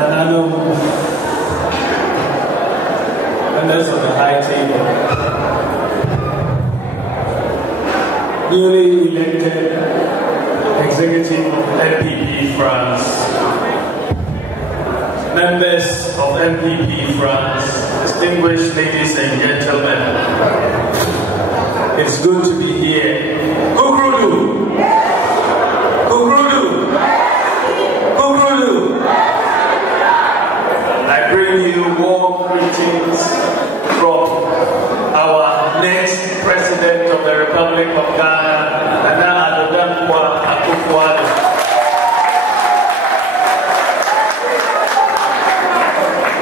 Nanano, members of the high table, newly elected executive of NPP France, members of NPP France, distinguished ladies and gentlemen, it's good to be here. Kukrudu! Kukrudu! Kukrudu! I bring you warm greetings from our next President of the Republic of Ghana, Nana Addo Dankwa Akufo-Addo.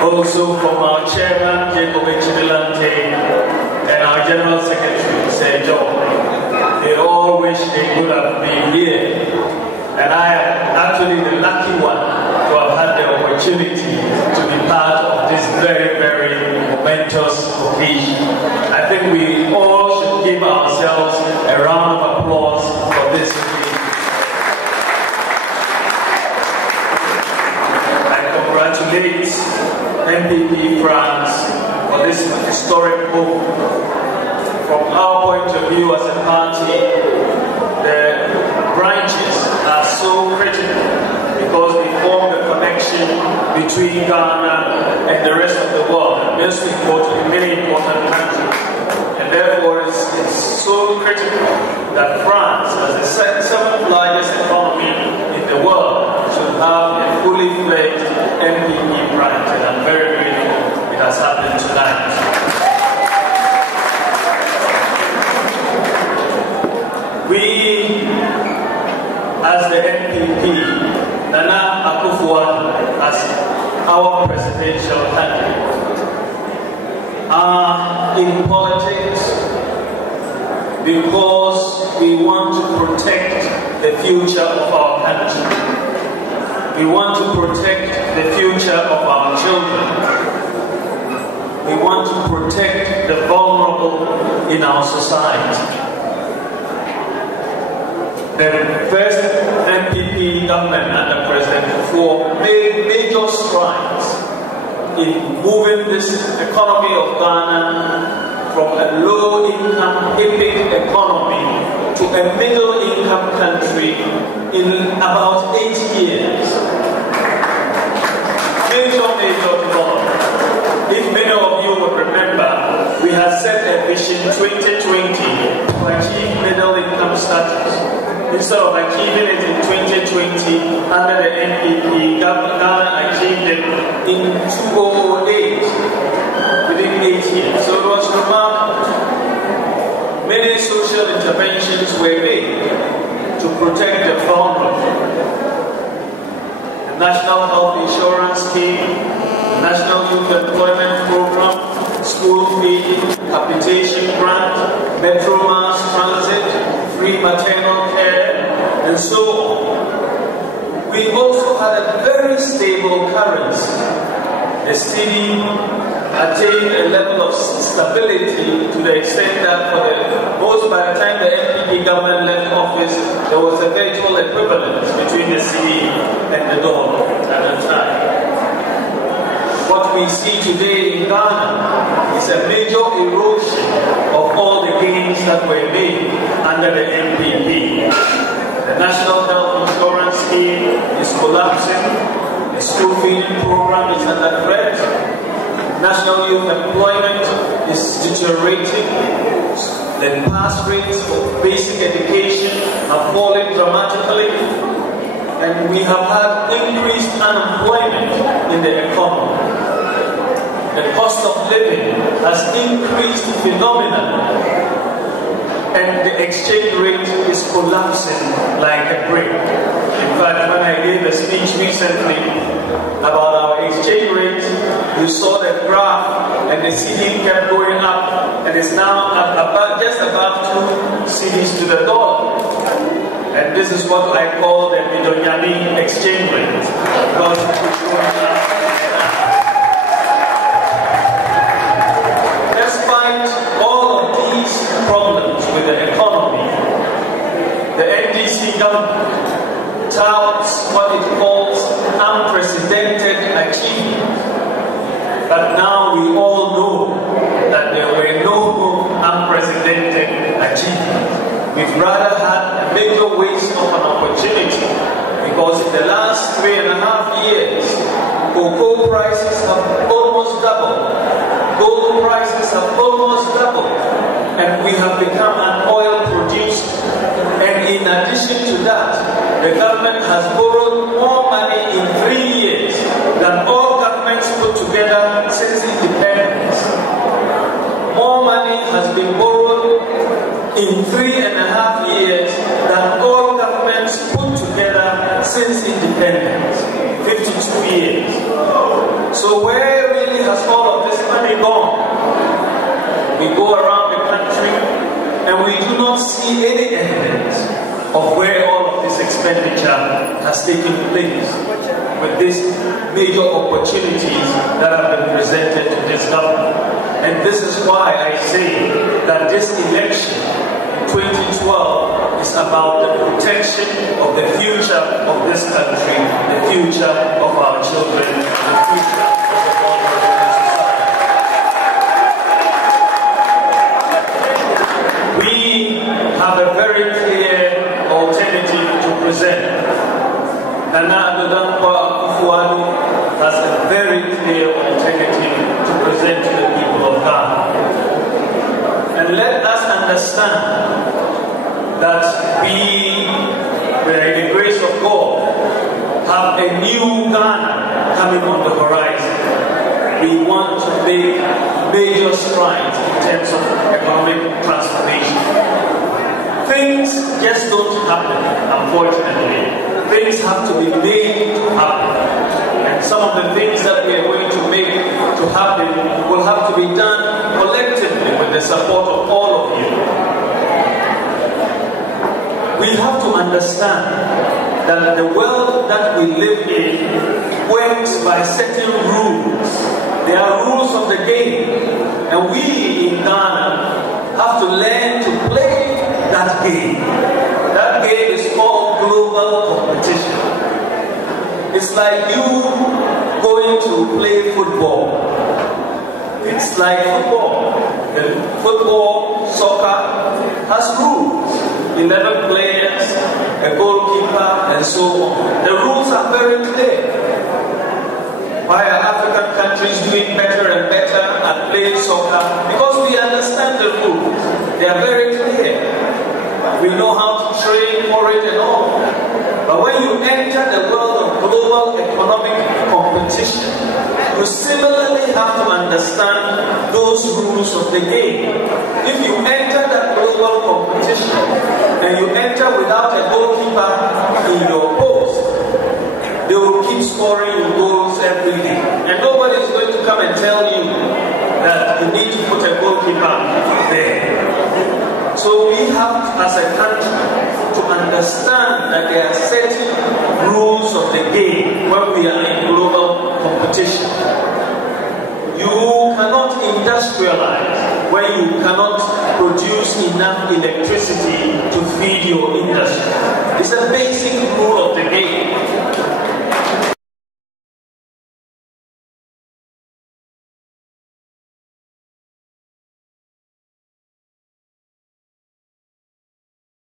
Also from our Chairman, Jacob Echibilante, and our General Secretary, Sir John. They all wish they could have been here. And I am actually the lucky one to have had the opportunity to be part of this very, very momentous occasion. I think we all should give ourselves a round of applause for this occasion. I congratulate NPP France for this historic move. From our point of view as a party, the branches are so critical because they form the connection between Ghana and the rest of the world, and most importantly, many important countries. And therefore, it's so critical that France, as the seventh largest economy in the world, should have a fully fledged NPP branch. And I'm very grateful it has happened tonight. We, as the NPP, Nana Akufo-Addo, as our presidential candidate, are in politics because we want to protect the future of our country. We want to protect the future of our children. We want to protect the vulnerable in our society. The first NPP government under President Kufuor made major strides in moving this economy of Ghana from a low-income, epic economy to a middle-income country in about 8 years. Major development. If many of you would remember, we had set a vision 2020 to achieve middle-income status. Instead of achieving it in 2020 under the NPP, Ghana achieved it in 2008, within 8 years. So it was remarkable. Many social interventions were made to protect the vulnerable. The National Health Insurance Scheme, the National Youth Employment Program, school fee, capitation grant, Metro Mass Transit, free maternal care, and so on. We also had a very stable currency. The cedi attained a level of stability to the extent that by the time the NPP government left office, there was a virtual equivalence between the cedi and the dollar at the time. What we see today in Ghana is a major erosion of all the gains that were made under the NPP. The National Health Insurance Scheme is collapsing. The school feeding program is under threat. National youth employment is deteriorating. The pass rates of basic education have fallen dramatically. And we have had increased unemployment in the economy. The cost of living has increased phenomenally. And the exchange rate is collapsing like a brick. In fact, when I gave a speech recently about our exchange rate, you saw the graph and the cedi kept going up and it's now at just about 2 cedis to the dollar. And this is what I call the Midonyami exchange rate. Because despite all of these problems with the economy, the NDC government touts what it calls unprecedented we've rather had a major waste of an opportunity, because in the last 3.5 years, cocoa prices have almost doubled, gold prices have almost doubled, and we have become an oil producer. And in addition to that, the government has borrowed more money in 3 years than all governments put together since independence. More money has been borrowed in 3.5 years than all governments put together since independence. 52 years. So where really has all of this money gone? We go around the country and we do not see any evidence of where all of this expenditure has taken place with these major opportunities that have been presented to this government. And this is why I say that this election in 2012 is about the protection of the future of this country, the future of our children, the future of the African society. We have a very clear alternative to present. Nana Addo Dankwa Akufo-Addo has a very clear alternative to present to the people of Ghana. And let us understand that we, by the grace of God, have a new Ghana coming on the horizon. We want to make major strides in terms of economic transformation. Things just don't happen, unfortunately. Things have to be made to happen. And some of the things that we are going to make to happen will have to be done collectively with the support of all of you. We have to understand that the world that we live in works by certain rules. There are rules of the game. And we in Ghana have to learn to play that game. That game is called global competition. It's like you going to play football. It's like football. The football, soccer has rules. 11 players, a goalkeeper, and so on. The rules are very clear. Why are African countries doing better and better at playing soccer? Because we understand the rules. They are very clear. We know how to train for it and all. But when you enter the world of global economic competition, you similarly have to understand those rules of the game. If you enter that global competition and you enter without a goalkeeper in your post, they will keep scoring goals every day. And nobody is going to come and tell you that you need to put a goalkeeper there. So we have, as a country, to understand that there are certain rules of the game when we are in global competition. You cannot industrialize when you cannot produce enough electricity to feed your industry.